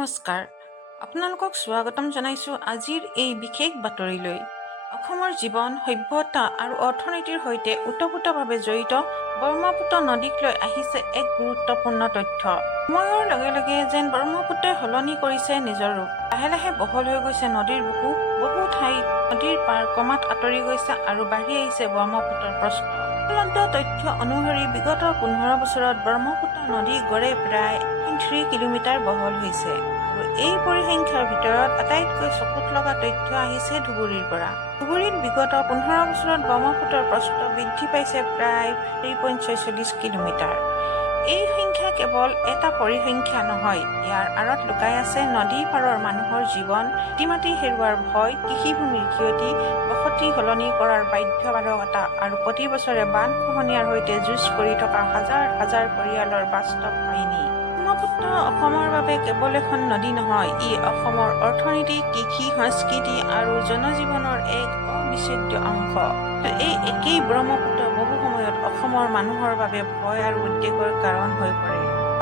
নমস্কাৰ, আপোনালোকক স্বাগতম জনাইছোঁ আজিৰ এই বিশেষ বাতৰিলৈ। অসমৰ জীৱন, সভ্যতা আৰু অৰ্থনীতিৰ সৈতে ওতঃপ্ৰোতভাৱে জড়িত ব্ৰহ্মপুত্ৰ নদীক লৈ আহিছে এক গুৰুত্বপূৰ্ণ তথ্য। সময়ৰ লগে লগে যেন ব্ৰহ্মপুত্ৰই সলনি কৰিছে নিজৰ ৰূপ। লাহে লাহে বহল হৈ গৈছে নদীৰ বুকু, বহু ঠাইত নদীৰ পাৰ ক্ৰমাৎ আঁতৰি গৈছে আৰু বাঢ়ি আহিছে ব্ৰহ্মপুত্ৰৰ প্ৰস্থ। চূড়ান্ত তথ্য অনুসৰি বিগত 15 বছৰত ব্ৰহ্মপুত্ৰ নদী গড়ে প্ৰায় 3 কিলোমিটাৰ বহল হৈছে। আৰু এই পৰিসংখ্যাৰ ভিতৰত আটাইতকৈ চকুত লগা তথ্য আহিছে ধুবুৰীৰ পৰা। ধুবুৰীত বিগত 15 বছৰত ব্ৰহ্মপুত্ৰৰ প্ৰস্থ বৃদ্ধি পাইছে প্ৰায় 4.46 কিলোমিটাৰ। এই সংখ্যা কেৱল এটা পৰিসংখ্যা নহয়, ইয়াৰ আঁৰত লুকাই আছে নদী পাৰৰ মানুহৰ জীৱন, খেতি-মাটি হেৰুৱাৰ ভয়, কৃষিভূমিৰ ক্ষতি, বসতি সলনি কৰাৰ বাধ্যবাধকতা আৰু প্ৰতি বছৰে বান-খহনীয়াৰ সৈতে যুঁজ কৰি থকা হাজাৰ হাজাৰ পৰিয়ালৰ বাস্তৱ কাহিনী। ব্ৰহ্মপুত্ৰ অসমৰ বাবে কেৱল এখন নদী নহয়, ই অসমৰ অৰ্থনীতি, কৃষি, সংস্কৃতি আৰু জনজীৱনৰ এক অবিচ্ছেদ্য অংশ। এই একেই ব্ৰহ্মপুত্ৰ বহু সময়ত অসমৰ মানুহৰ বাবে ভয় আৰু উদ্বেগৰ কাৰণ হৈ পৰে।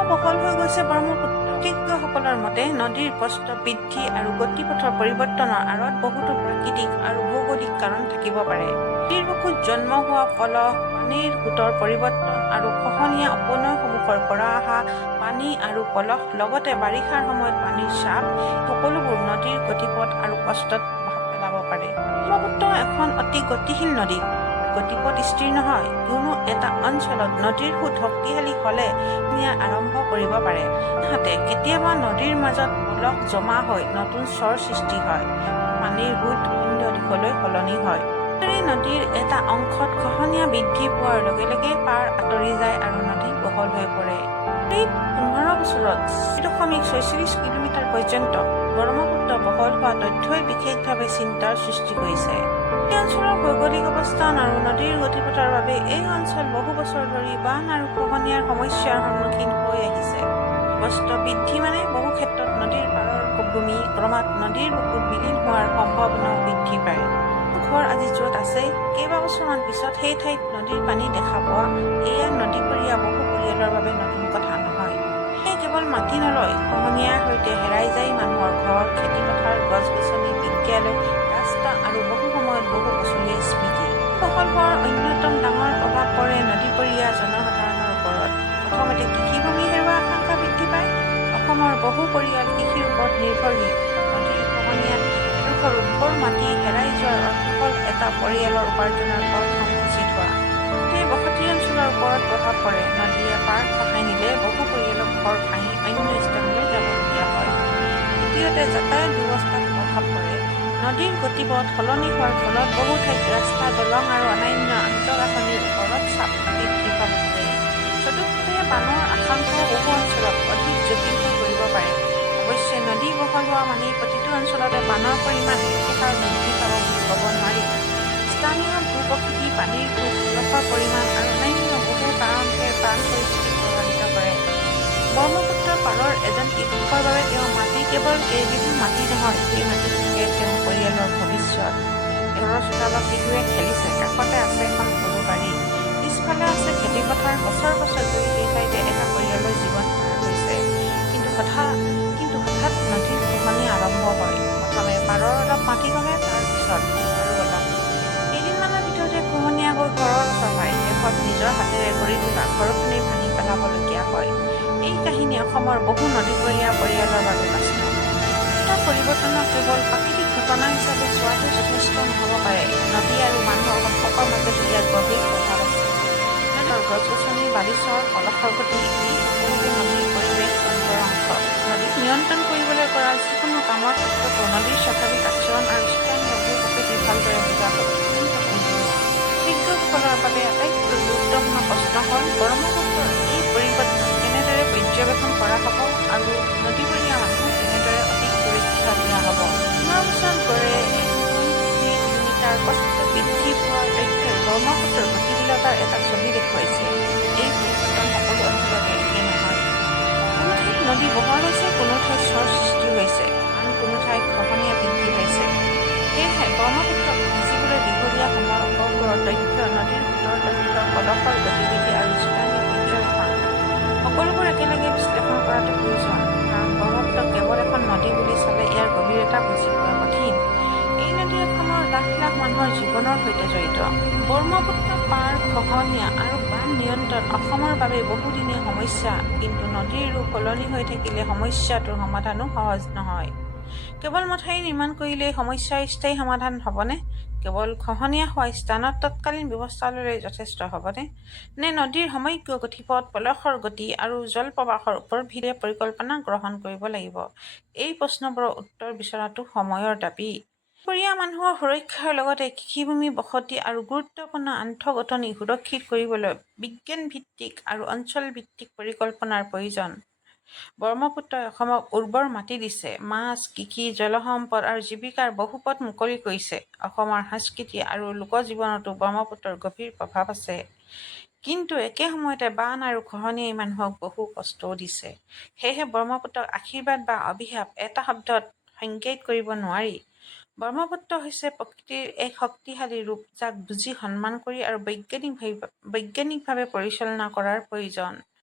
বহল হৈ গৈছে ব্ৰহ্মপুত্ৰ। বিশেষজ্ঞসকলৰ মতে নদীৰ প্ৰস্থ বৃদ্ধি আৰু গতিপথৰ পৰিৱৰ্তনৰ আঁৰত বহুতো প্ৰাকৃতিক আৰু ভৌগোলিক কাৰণ থাকিব পাৰে। নদীৰ বুকুত জন্ম হোৱা পলস, পানীৰ সোঁতৰ পৰিৱৰ্তন আৰু খহনীয়া উপনৈসমূহৰ পৰা অহা পানী আৰু পলস, লগতে বাৰিষাৰ সময়ত পানীৰ চাপ, সকলোবোৰ নদীৰ গতিপথ আৰু প্ৰস্থত প্ৰভাৱ পেলাব পাৰে। ব্ৰহ্মপুত্ৰ এখন অতি গতিশীল নদী। গতিপথ স্থিৰ নহয়, কোনো এটা অঞ্চলত নদীৰ সোঁত শক্তিশালী হ'লে খহনীয়া আৰম্ভ কৰিব পাৰে। আনহাতে কেতিয়াবা নদীৰ মাজত পলস জমা হৈ নতুন স্বৰ সৃষ্টি হয়, পানীৰ সোঁত অন্য দিশলৈ সলনি হয়। নদীৰ এটা অংশত খহনীয়া বৃদ্ধি পোৱাৰ লগে লগে পাৰ আঁতৰি যায় আৰু নদী বহল হৈ পৰে। 15 বছৰত 4.46 কিলোমিটাৰ পৰ্যন্ত ব্ৰহ্মপুত্ৰ বহল হোৱা তথ্যই বিশেষভাৱে চিন্তাৰ সৃষ্টি কৰিছে। এই অঞ্চলৰ ভৌগোলিক অৱস্থান আৰু নদীৰ গতিপথৰ বাবে এই অঞ্চল বহু বছৰ ধৰি বান আৰু খহনীয়াৰ সমস্যাৰ সন্মুখীন হৈ আহিছে। প্ৰস্থ বৃদ্ধি মানে বহু ক্ষেত্ৰত নদীৰ পাৰৰ ভূমি ক্ৰমাৎ নদীৰ বুকুত বিলীন হোৱাৰ সম্ভাৱনাও বৃদ্ধি পায়। ঘৰ আজি য'ত আছে, কেইবাবছৰমান পিছত সেই ঠাইত নদীৰ পানী দেখা পোৱা, এয়া নদীপৰীয়া বহু পৰিয়ালৰ বাবে নতুন কথা নহয়। এই কেৱল মাটি নলয়, খহনীয়াৰ সৈতে হেৰাই যায় মানুহৰ ঘৰ, খেতিপথাৰ, গছ-গছনি, বিদ্যালয়, ৰাস্তা আৰু বহু সময়ত বহু বছৰীয়া স্মৃতি। বহল হোৱাৰ অন্যতম ডাঙৰ প্ৰভাৱ পৰে নদীপৰীয়া জনসাধাৰণৰ ওপৰত। প্ৰথমতে কৃষিভূমি হেৰুৱাৰ আশংকা বৃদ্ধি পায়। অসমৰ বহু পৰিয়াল কৃষিৰ ওপৰত নিৰ্ভৰশীল। নদীৰ খহনীয়াত এডোখৰ উৰ্বৰ মাটি হেৰাই যোৱাৰ অৰ্থ হ'ল এটা পৰিয়ালৰ উপাৰ্জনৰ পথ সংকুচিত হোৱা। এই বসতি অঞ্চলৰ ওপৰত প্ৰভাৱ পৰে। নদীয়ে পাৰ খহাই নিলে বহু পৰিয়ালক ঘৰ ভাঙি অন্য স্থানলৈ যাবলগীয়া হয়। দ্বিতীয়তে যাতায়াত ব্যৱস্থাত প্ৰভাৱ পৰে। নদীৰ গতিপথ সলনি হোৱাৰ ফলত বহু ঠাইত ৰাস্তা, দলং আৰু অন্যান্য আন্তঃগাঁথনিৰ ওপৰত চাপ বৃদ্ধি পাব পাৰে। চতুৰ্থতে বানৰ আশংকাও বহু অঞ্চলত অধিক জটিল হৈ পৰিব পাৰে। অৱশ্যে নদী বহল হোৱা মানেই প্ৰতিটো অঞ্চলতে বানৰ পৰিমাণ একেহাৰ বৃদ্ধি পাব বুলি ক'ব নোৱাৰি। স্থানীয় ভূ-প্ৰকৃতি, পানীৰ সোঁত, পলসৰ পৰিমাণ আৰু অন্যান্য বহু কাৰণহে বান পৰিস্থিতি প্ৰভাৱিত কৰে। ব্ৰহ্মপুত্ৰৰ পাৰৰ এজন কৃষকৰ বাবে তেওঁৰ মাটি কেৱল কেইবিঘা মাটি নহয়, সেই মাটিত থাকে তেওঁৰ পৰিয়ালৰ ভৱিষ্যত। ঘৰৰ চোতালত শিশুৱে খেলিছে, কাষতে আছে এখন সৰু বাৰী, পিছফালে আছে খেতিপথাৰ। বছৰ বছৰ ধৰি সেই ঠাইতে এটা পৰিয়ালৰ জীৱন পাৰ হৈছে। কিন্তু হঠাৎ নদীৰ খহনীয়া আৰম্ভ হয়। প্ৰথমে পাৰৰ অলপ মাটি কমে, তাৰ পিছত আৰু অলপ। কেইদিনমানৰ ভিতৰতে খহনীয়া হৈ ঘৰৰ চপাই, শেষত নিজৰ হাতেৰে গঢ়ি তোলা ঘৰখনেই ভাঙি পেলাবলগীয়া হয়। এই কাহিনী অসমৰ বহু নদীপৰীয়া পৰিয়ালৰ বাবে বাস্তৱ। এটা পৰিৱৰ্তনক কেৱল প্ৰাকৃতিক ঘটনা হিচাপে চোৱাটো যথেষ্ট নহ'ব পাৰে। নদী আৰু মানুহৰ সম্পৰ্কৰ মাজত ইয়াৰ গভীৰ প্ৰভাৱ আছে। নদীৰ গছ-গছনি, বালিচৰ, পলসৰ গতি, এই সকলোবোৰ নদীৰ পৰিৱেশ তন্ত্ৰৰ অংশ। নদীক নিয়ন্ত্ৰণ কৰিবলৈ কৰা যিকোনো কামৰ ক্ষেত্ৰতো নদীৰ স্বাভাৱিক আচৰণ আৰু স্থানীয় ভূ-প্ৰকৃতি ভালদৰে বুজা অত্যন্ত প্ৰয়োজনীয়। বিশেষজ্ঞসকলৰ বাবে আটাইতকৈ গুৰুত্বপূৰ্ণ প্ৰশ্ন হ'ল ব্ৰহ্মপুত্ৰৰ এই পৰিৱৰ্তন কেনেদৰে পৰ্যবেক্ষণ কৰা হ'ব আৰু নদীপৰীয়া মানুহক কেনেদৰে অধিক সুৰক্ষা দিয়া হ'ব। 15 বছৰ গড়ে 1.3 কিলোমিটাৰ প্ৰস্থ বৃদ্ধি পোৱাৰ তথ্যই ব্ৰহ্মপুত্ৰৰ গতিশীলতাৰ এটা ছবি দেখুৱাইছে। এই পৰিৱৰ্তন সকলো অঞ্চলতে একে নহয়। কোনো ঠাইত নদী বহল হৈছে, কোনো ঠাইত স্বৰ সৃষ্টি হৈছে, আন কোনো ঠাইত খহনীয়া বৃদ্ধি পাইছে। সেয়েহে ব্ৰহ্মপুত্ৰক বুজিবলৈ দীঘলীয়া সময়ৰ তথ্য, নদীৰ সোঁতৰ তথ্য, পলসৰ গতিবিধি আৰু স্থানীয় পৰ্যবেক্ষণ সকলোবোৰ একেলগে বিশ্লেষণ কৰাটো প্ৰয়োজন। কাৰণ ব্ৰহ্মপুত্ৰক জীৱনৰ সৈতে জড়িত। ব্ৰহ্মপুত্ৰ পাৰ খহনীয়া আৰু বান নিয়ন্ত্ৰণ অসমৰ বাবে বহুদিনীয়া সমস্যা, কিন্তু নদীৰ ৰূপ সলনি হৈ থাকিলে সমস্যাটোৰ সমাধানো সহজ নহয়। কেৱল মথাউৰি নিৰ্মাণ কৰিলেই সমস্যাৰ স্থায়ী সমাধান হ'বনে? কেৱল খহনীয়া হোৱা স্থানত তৎকালীন ব্যৱস্থা ল'লে যথেষ্ট হ'বনে? নে নদীৰ সমগ্ৰ গতিপথ, পলসৰ গতি আৰু জলপ্ৰবাহৰ ওপৰত ভিত্তি কৰি পৰিকল্পনা গ্ৰহণ কৰিব লাগিব? এই প্ৰশ্নবোৰৰ উত্তৰ বিচৰাটো সময়ৰ দাবী। নদীপৰীয়া মানুহৰ সুৰক্ষাৰ লগতে কৃষিভূমি, বসতি আৰু গুৰুত্বপূৰ্ণ আন্তঃগাঁথনি সুৰক্ষিত কৰিবলৈ বিজ্ঞানভিত্তিক আৰু অঞ্চলভিত্তিক পৰিকল্পনাৰ প্ৰয়োজন। ব্ৰহ্মপুত্ৰই অসমক উৰ্বৰ মাটি দিছে, মাছ, কৃষি, জলসম্পদ আৰু জীৱিকাৰ বহু পথ মুকলি কৰিছে। অসমৰ সংস্কৃতি আৰু লোকজীৱনতো ব্ৰহ্মপুত্ৰৰ গভীৰ প্ৰভাৱ আছে। কিন্তু একে সময়তে বান আৰু খহনীয়াই মানুহক বহু কষ্টও দিছে। সেয়েহে ব্ৰহ্মপুত্ৰক আশীৰ্বাদ বা অভিশাপ এটা শব্দত সংজ্ঞায়িত কৰিব নোৱাৰি। ব্ৰহ্মপুত্ৰ হৈছে প্ৰকৃতিৰ এক শক্তিশালী ৰূপ, যাক বুজি সন্মান কৰি আৰু বৈজ্ঞানিকভাৱে পৰিচালনা কৰাৰ প্ৰয়োজন।